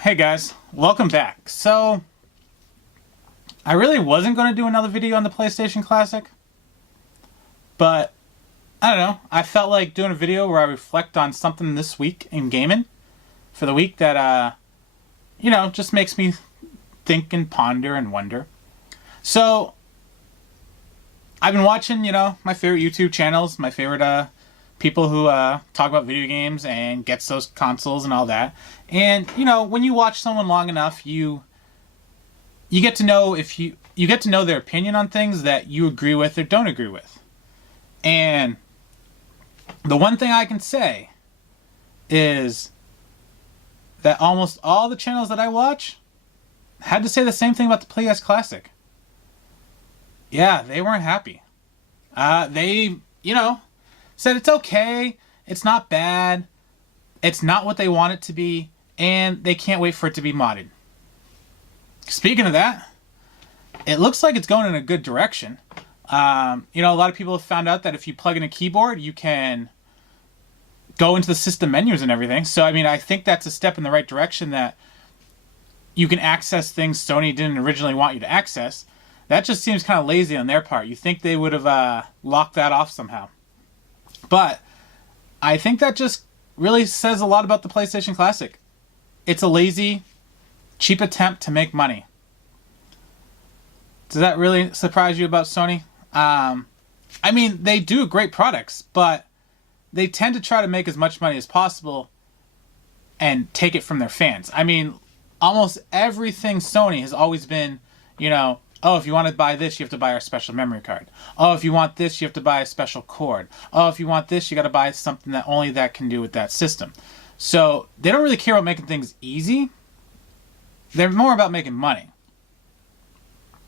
Hey guys, welcome back. So, I really wasn't going to do another video on the PlayStation Classic, but I don't know, I felt like doing a video where I reflect on something this week in gaming for the week that, just makes me think and ponder and wonder. So, I've been watching, my favorite YouTube channels, my favorite people who talk about video games and gets those consoles and all that. And when you watch someone long enough, you get to know if you get to know their opinion on things that you agree with or don't agree with. And the one thing I can say is that almost all the channels that I watch had to say the same thing about the PS Classic. Yeah, they weren't happy. They, said it's okay, it's not bad, it's not what they want it to be, and they can't wait for it to be modded. Speaking of that, it looks like it's going in a good direction. A lot of people have found out that if you plug in a keyboard, you can go into the system menus and everything. So, I think that's a step in the right direction, that you can access things Sony didn't originally want you to access. That just seems kind of lazy on their part. You think they would have locked that off somehow. But I think that just really says a lot about the PlayStation Classic. It's a lazy, cheap attempt to make money. Does that really surprise you about Sony? They do great products, but they tend to try to make as much money as possible and take it from their fans. Almost everything Sony has always been, oh, if you want to buy this, you have to buy our special memory card. Oh, if you want this, you have to buy a special cord. Oh, if you want this, you got to buy something that only that can do with that system. So they don't really care about making things easy. They're more about making money.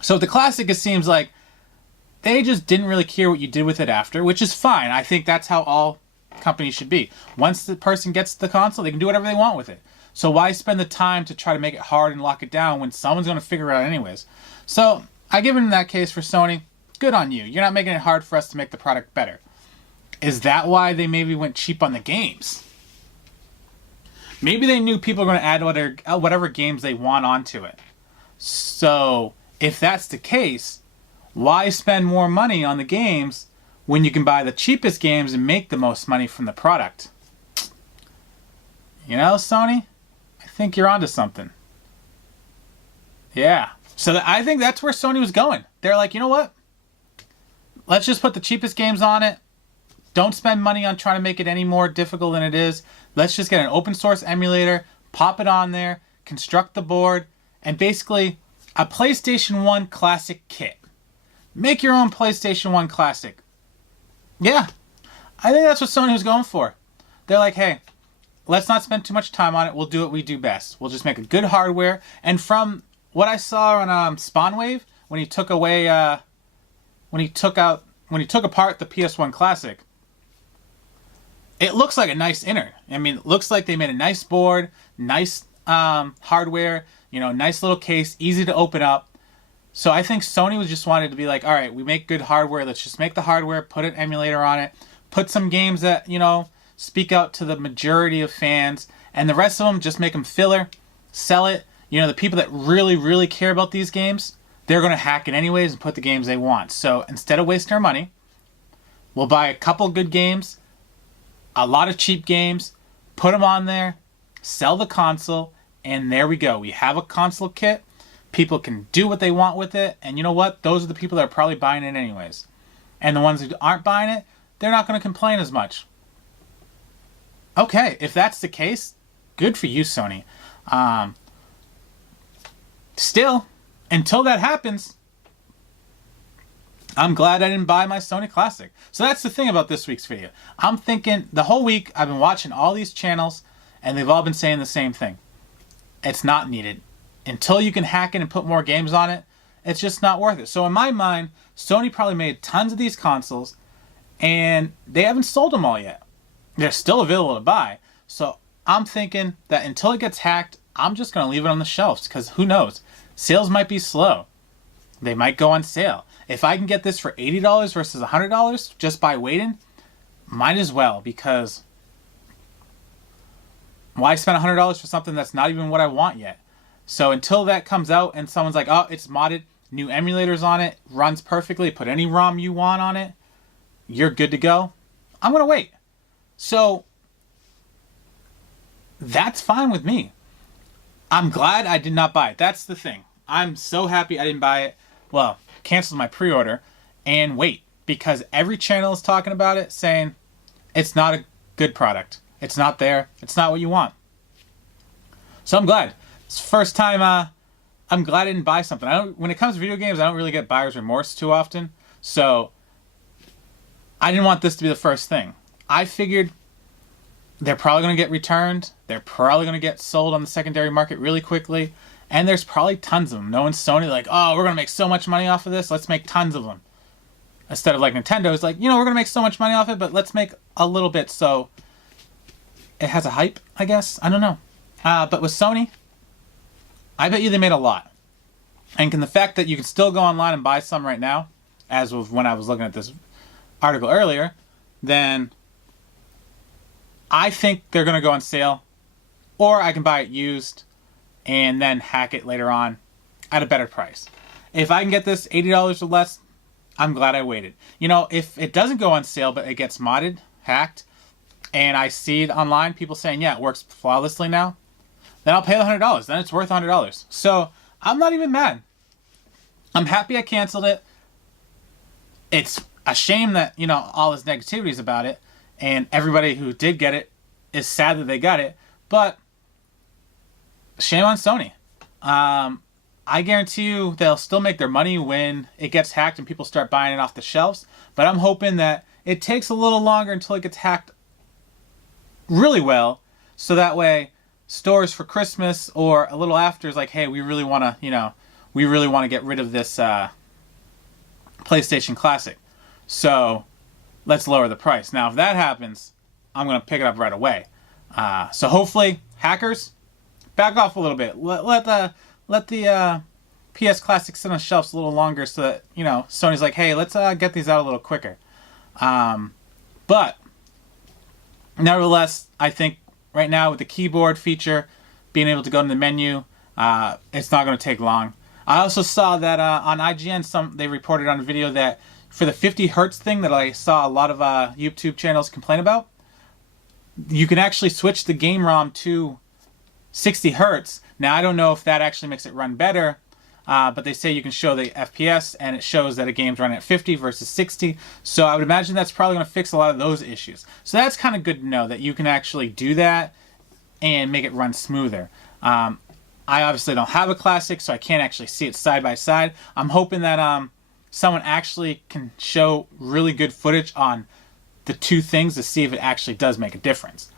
So with the Classic, it seems like they just didn't really care what you did with it after, which is fine. I think that's how all companies should be. Once the person gets the console, they can do whatever they want with it. So why spend the time to try to make it hard and lock it down when someone's going to figure it out anyways? So I give it in that case for Sony. Good on you. You're not making it hard for us to make the product better. Is that why they maybe went cheap on the games? Maybe they knew people were going to add whatever games they want onto it. So if that's the case, why spend more money on the games when you can buy the cheapest games and make the most money from the product? Sony, I think you're onto something. Yeah. So I think that's where Sony was going. They're like, you know what? Let's just put the cheapest games on it. Don't spend money on trying to make it any more difficult than it is. Let's just get an open source emulator, pop it on there, construct the board, and basically a PlayStation 1 Classic kit. Make your own PlayStation 1 Classic. Yeah, I think that's what Sony was going for. They're like, hey, let's not spend too much time on it. We'll do what we do best. We'll just make a good hardware. And from what I saw on Spawnwave, when he took apart the PS1 Classic, it looks like a nice inner. It looks like they made a nice board, nice hardware, nice little case, easy to open up. So I think Sony was just wanted to be like, all right, we make good hardware. Let's just make the hardware, put an emulator on it, put some games that, speak out to the majority of fans, and the rest of them just make them filler, sell it. The people that really, really care about these games, they're going to hack it anyways and put the games they want. So instead of wasting our money, we'll buy a couple good games, a lot of cheap games, put them on there, sell the console, and there we go. We have a console kit. People can do what they want with it, and you know what? Those are the people that are probably buying it anyways. And the ones who aren't buying it, they're not going to complain as much. Okay, if that's the case, good for you, Sony. Still, until that happens, I'm glad I didn't buy my Sony Classic. So that's the thing about this week's video. I'm thinking, the whole week, I've been watching all these channels, and they've all been saying the same thing. It's not needed. until you can hack it and put more games on it, it's just not worth it. So in my mind, Sony probably made tons of these consoles, and they haven't sold them all yet. They're still available to buy. So I'm thinking that until it gets hacked, I'm just going to leave it on the shelves, because who knows? Sales might be slow. They might go on sale. If I can get this for $80 versus $100 just by waiting, might as well, because why spend $100 for something that's not even what I want yet? So until that comes out and someone's like, oh, it's modded, new emulators on it, runs perfectly, put any ROM you want on it, you're good to go, I'm going to wait. So that's fine with me. I'm glad I did not buy it. That's the thing. I'm so happy I didn't buy it. Well, canceled my pre-order and wait, because every channel is talking about it, saying it's not a good product. It's not there. It's not what you want. So I'm glad. It's the first time I'm glad I didn't buy something. When it comes to video games, I don't really get buyer's remorse too often. So I didn't want this to be the first thing. I figured they're probably going to get returned. They're probably going to get sold on the secondary market really quickly. And there's probably tons of them. Knowing Sony, like, oh, we're going to make so much money off of this. Let's make tons of them. Instead of like Nintendo's like, we're going to make so much money off it, but let's make a little bit so it has a hype, I guess. I don't know. But with Sony, I bet you they made a lot. And the fact that you can still go online and buy some right now, as of when I was looking at this article earlier, then I think they're going to go on sale. Or I can buy it used and then hack it later on at a better price. If I can get this $80 or less, I'm glad I waited. If it doesn't go on sale, but it gets modded, hacked, and I see it online, people saying, yeah, it works flawlessly now, then I'll pay the $100. Then it's worth $100. So I'm not even mad. I'm happy I canceled it. It's a shame that, all this negativities about it, and everybody who did get it is sad that they got it, but shame on Sony. I guarantee you they'll still make their money when it gets hacked and people start buying it off the shelves, but I'm hoping that it takes a little longer until it gets hacked really well, so that way stores for Christmas or a little after is like, hey, we really want to get rid of this PlayStation Classic, so let's lower the price. Now if that happens, I'm going to pick it up right away. So hopefully, hackers, back off a little bit. Let the PS Classic sit on shelves a little longer, so that Sony's like, hey, let's get these out a little quicker. But nevertheless, I think right now with the keyboard feature, being able to go to the menu, it's not going to take long. I also saw that on IGN, they reported on a video that for the 50 hertz thing that I saw a lot of YouTube channels complain about, you can actually switch the game ROM to 60 hertz. Now, I don't know if that actually makes it run better, but they say you can show the FPS, and it shows that a game's running at 50 versus 60. So I would imagine that's probably going to fix a lot of those issues. So that's kind of good to know that you can actually do that and make it run smoother. I obviously don't have a Classic, so I can't actually see it side by side. I'm hoping that someone actually can show really good footage on the two things to see if it actually does make a difference.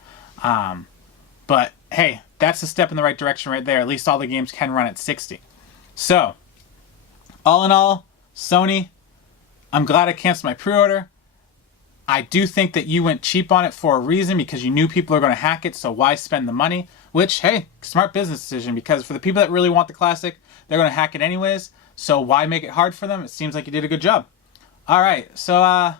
But hey, that's a step in the right direction right there. At least all the games can run at 60. So, all in all, Sony, I'm glad I canceled my pre-order. I do think that you went cheap on it for a reason, because you knew people are going to hack it, so why spend the money? Which, hey, smart business decision, because for the people that really want the Classic, they're going to hack it anyways, so why make it hard for them? It seems like you did a good job. Alright, so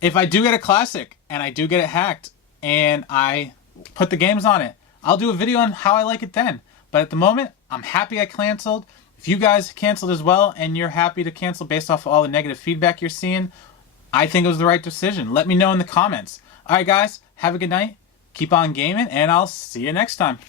if I do get a Classic, and I do get it hacked, and I put the games on it, I'll do a video on how I like it then. But at the moment, I'm happy I canceled. If you guys canceled as well, and you're happy to cancel based off of all the negative feedback you're seeing, I think it was the right decision. Let me know in the comments. Alright guys, have a good night, keep on gaming, and I'll see you next time.